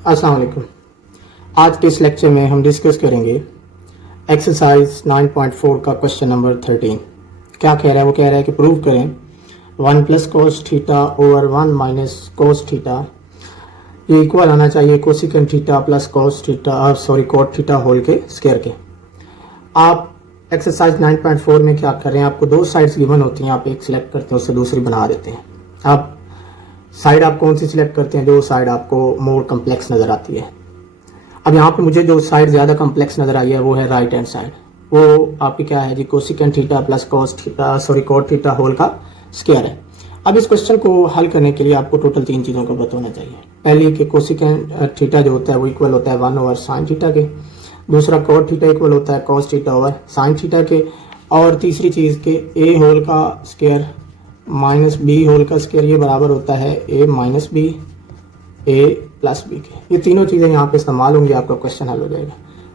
अस्सलाम वालेकुम। आज के इस लेक्चर में हम डिस्कस करेंगे एक्सरसाइज 9.4 का क्वेश्चन नंबर 13। क्या कह रहा है? वो कह रहा है कि प्रूव करें 1 plus cos theta over 1 minus cos theta ये इक्वल आना चाहिए cosecant theta plus cos theta cot theta whole के स्क्वायर के। आप एक्सरसाइज 9.4 में क्या कर रहे हैं? आपको दो साइड्स गिवन होती हैं, आप एक सिलेक्ट करते हैं उससे दूसरी बना देते हैं। आप साइड आप कौन सी सिलेक्ट करते हैं? जो साइड आपको मोर कम्प्लेक्स नज़र आती है। अब यहाँ पे मुझे जो साइड ज़्यादा कम्प्लेक्स नज़र आई है वो है राइट हैंड साइड। वो आपकी क्या है जी? Cosecant theta plus cot theta whole का स्क्वायर है। अब इस क्वेश्चन को हल करने के लिए आपको टोटल तीन चीज़ों का पता होना चाहिए। पहली कि कोसिकेंट थीटा जो होता है वो इक्वल होता है 1 ओवर साइन थीटा के। दूसरा कोट थीटा इक्वल होता है cos theta over sine theta के। और तीसरी चीज़ के ए होल का स्क्वायर माइनस बी होल का स्क्वायर ये बराबर होता है ए माइनस बी ए प्लस बी के। ये तीनों चीज़ें यहाँ पे इस्तेमाल होंगी, आपका क्वेश्चन हल हो जाएगा।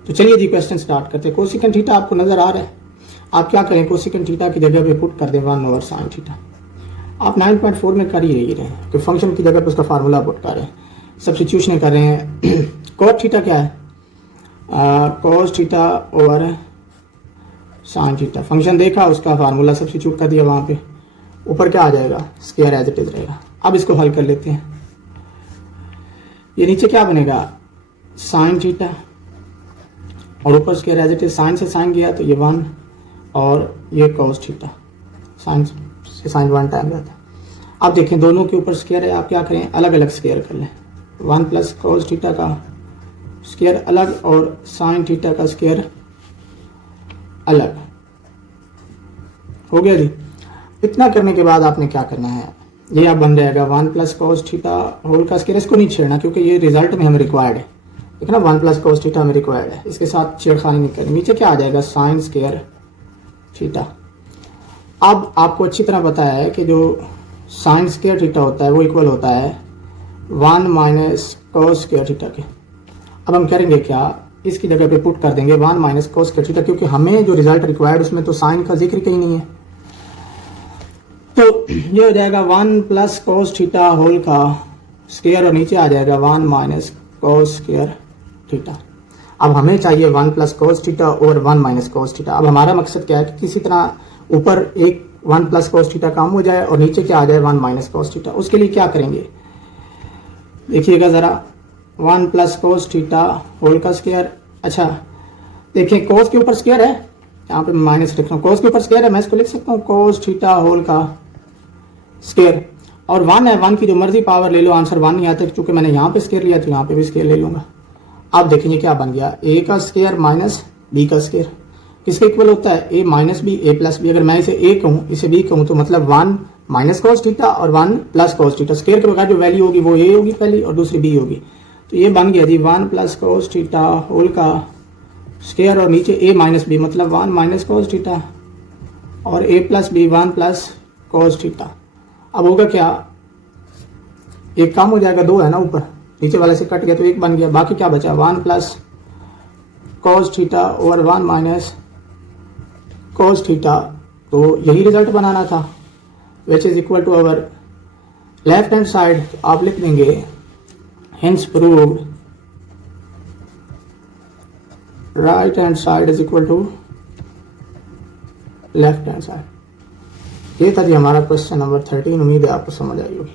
तो चलिए जी क्वेश्चन स्टार्ट करते हैं। कोसिकेंट थीटा आपको नजर आ रहा है, आप क्या करें? कोसिकेंट थीटा की जगह पे पुट कर दें 1 ओवर साइन थीटा। आप 9.4 में कर ही रहे हैं कि फंक्शन की जगह पे उसका फार्मूला पुट कर रहे हैं, सब्स्टिट्यूशन कर रहे हैं। कोट थीटा क्या है? कोस theta over sine theta. Function देखा, उसका फार्मूला सब्स्टिट्यूट कर दिया वहाँ पे, ऊपर क्या आ जाएगा? स्क्वायर एज इट इज रहेगा। अब इसको हल कर लेते हैं। ये नीचे क्या बनेगा? साइन थीटा और ऊपर square as it is. Sine से साइन गया तो ये 1 और ये कॉस थीटा। साइन से साइन 1 टाइम जाता है। अब देखें दोनों के ऊपर स्क्वायर है, आप क्या करें? अलग अलग स्क्वायर कर लें। 1 प्लस कॉस थीटा का स्क्वायर अलग और साइन थीटा का स्क्वायर अलग हो गया जी। इतना करने के बाद आपने क्या करना है? ये आप बन जाएगा 1 प्लस कॉस थीटा होल का स्क्वायर। इसको नहीं छेड़ना क्योंकि ये रिजल्ट में हमें रिक्वायर्ड है। ठीक है ना, 1 प्लस कॉस थीटा हमें रिक्वायर्ड है, इसके साथ छेड़खानी नहीं करनी। नीचे क्या आ जाएगा? Sine square theta. अब आपको अच्छी तरह पता है कि जो साइन स्क्वायर थीटा होता है वो इक्वल होता है 1 माइनस कॉस स्क्वायर थीटा के। अब हम करेंगे क्या? इसकी जगह पे पुट कर देंगे 1 माइनस कॉस स्क्वायर थीटा, क्योंकि हमें जो रिजल्ट रिक्वायर्ड उसमें तो साइन का जिक्र कहीं नहीं है। तो ये हो जाएगा 1 प्लस कॉस थीटा होल का स्क्वायर और नीचे आ जाएगा 1 माइनस कॉस स्क्वायर थीटा। अब हमें चाहिए 1 प्लस कॉस थीटा और 1 माइनस कॉस थीटा। अब हमारा मकसद क्या है कि किसी तरह ऊपर एक 1 प्लस कॉस थीटा कम हो जाए और नीचे क्या आ जाए? 1 माइनस कॉस थीटा। उसके लिए क्या करेंगे देखिएगा ज़रा। 1 प्लस कॉस थीटा होल का स्क्वायर। अच्छा देखिए, कॉस के ऊपर स्क्वायर है, यहाँ पे माइनस लिख रहा हूँ। कॉस के ऊपर स्क्वायर है, मैं इसको लिख सकता हूँ कॉस थीटा होल का स्क्वायर। और 1 है, 1 की जो मर्जी पावर ले लो, आंसर 1 नहीं आता क्योंकि मैंने यहाँ पे स्क्वायर लिया तो यहाँ पे भी स्क्वायर ले लूंगा। आप देखेंगे क्या बन गया? ए का स्क्वायर माइनस बी का स्क्वायर। किसके इक्वल होता है? ए माइनस बी ए प्लस बी। अगर मैं इसे ए कहूँ इसे बी कहूँ तो मतलब 1 माइनस कॉस थीटा और 1 प्लस कॉस थीटा। स्क्वायर के बगैर जो वैल्यू होगी वो ए होगी पहली और दूसरी बी होगी। तो ये बन गया जी 1 प्लस कॉस थीटा होल का स्क्वायर और नीचे ए माइनस बी मतलब 1 माइनस कॉस थीटा और A plus B 1 plus cos theta. अब होगा क्या? एक कम हो जाएगा, 2 है ना ऊपर, नीचे वाले से कट गया तो एक बन गया। बाकी क्या बचा? 1 प्लस कॉस थीटा और 1 माइनस कॉस थीटा। तो यही रिजल्ट बनाना था, which is equal to our left hand side. आप लिख देंगे hence proved right hand side is equal to left hand side. ये था जी हमारा क्वेश्चन नंबर 13। उम्मीद है आपको समझ आई होगी।